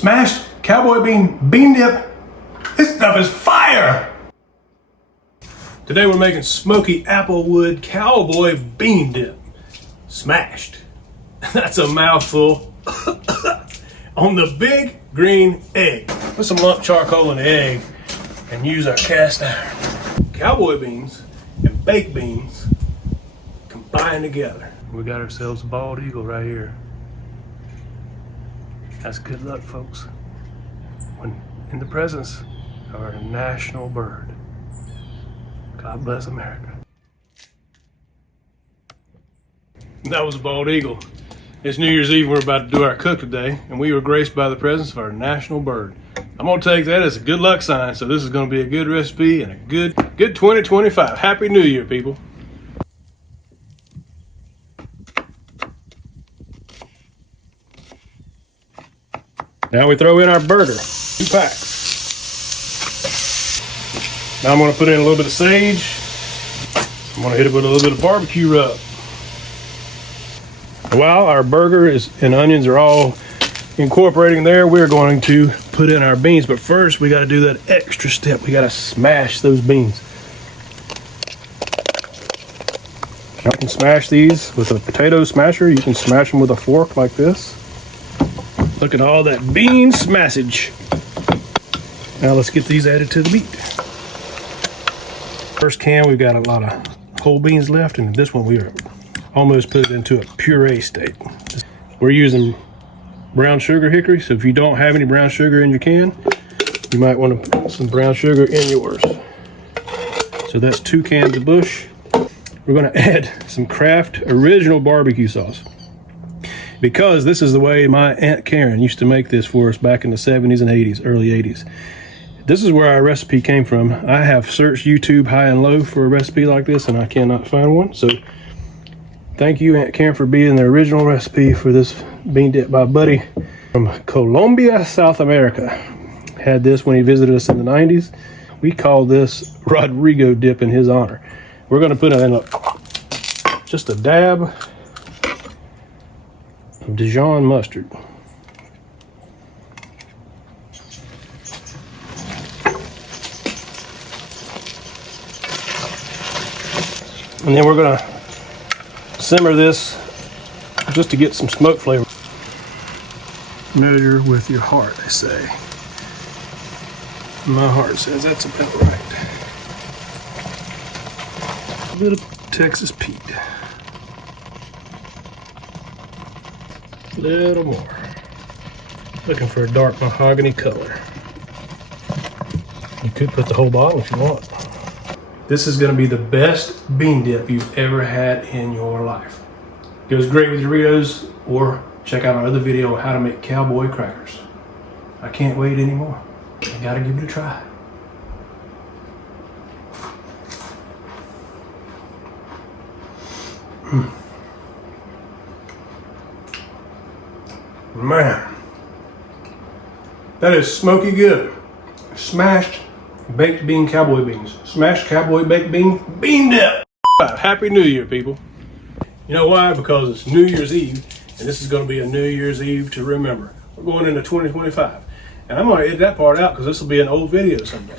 Smashed cowboy bean dip. This stuff is fire. Today we're making smoky Applewood cowboy bean dip. Smashed. That's a mouthful. On the big green egg. Put some lump charcoal in the egg and use our cast iron. Cowboy beans and baked beans combined together. We got ourselves a bald eagle right here. That's good luck, folks, when in the presence of our national bird. God bless America. That was a bald eagle. It's New Year's Eve. We're about to do our cook today, and we were graced by the presence of our national bird. I'm gonna take that as a good luck sign, so this is gonna be a good recipe and a good 2025. Happy New Year, people. Now we throw in our burger, 2 packs. Now I'm gonna put in a little bit of sage. I'm gonna hit it with a little bit of barbecue rub. While our burger and onions are all incorporating there, we're going to put in our beans. But first, we gotta do that extra step. We gotta smash those beans. You can smash these with a potato smasher. You can smash them with a fork like this. Look at all that bean smassage. Now let's get these added to the meat. First can, we've got a lot of whole beans left, and this one we are almost put it into a puree state. We're using brown sugar hickory, so if you don't have any brown sugar in your can, you might want to put some brown sugar in yours. So that's 2 cans of Bush. We're going to add some Kraft original barbecue sauce, because this is the way my Aunt Karen used to make this for us back in the 70s and 80s, early 80s. This is where our recipe came from. I have searched YouTube high and low for a recipe like this, and I cannot find one. So thank you, Aunt Karen, for being the original recipe for this bean dip. My buddy from Colombia, South America, had this when he visited us in the 90s. We call this Rodrigo dip in his honor. We're gonna put in just a dab of Dijon mustard. And then we're gonna simmer this just to get some smoke flavor. Measure with your heart, they say. My heart says that's about right. A bit of Texas Pete. A little more. Looking for a dark mahogany color. You could put the whole bottle if you want. This is gonna be the best bean dip you've ever had in your life. Goes great with Doritos, or check out our other video on how to make cowboy crackers. I can't wait anymore. I gotta give it a try. Man, that is smoky good. Smashed baked bean cowboy beans. Smashed cowboy baked bean dip. Happy New Year, people. You know why? Because it's New Year's Eve, and this is going to be a New Year's Eve to remember. We're going into 2025, and I'm going to edit that part out because this will be an old video someday.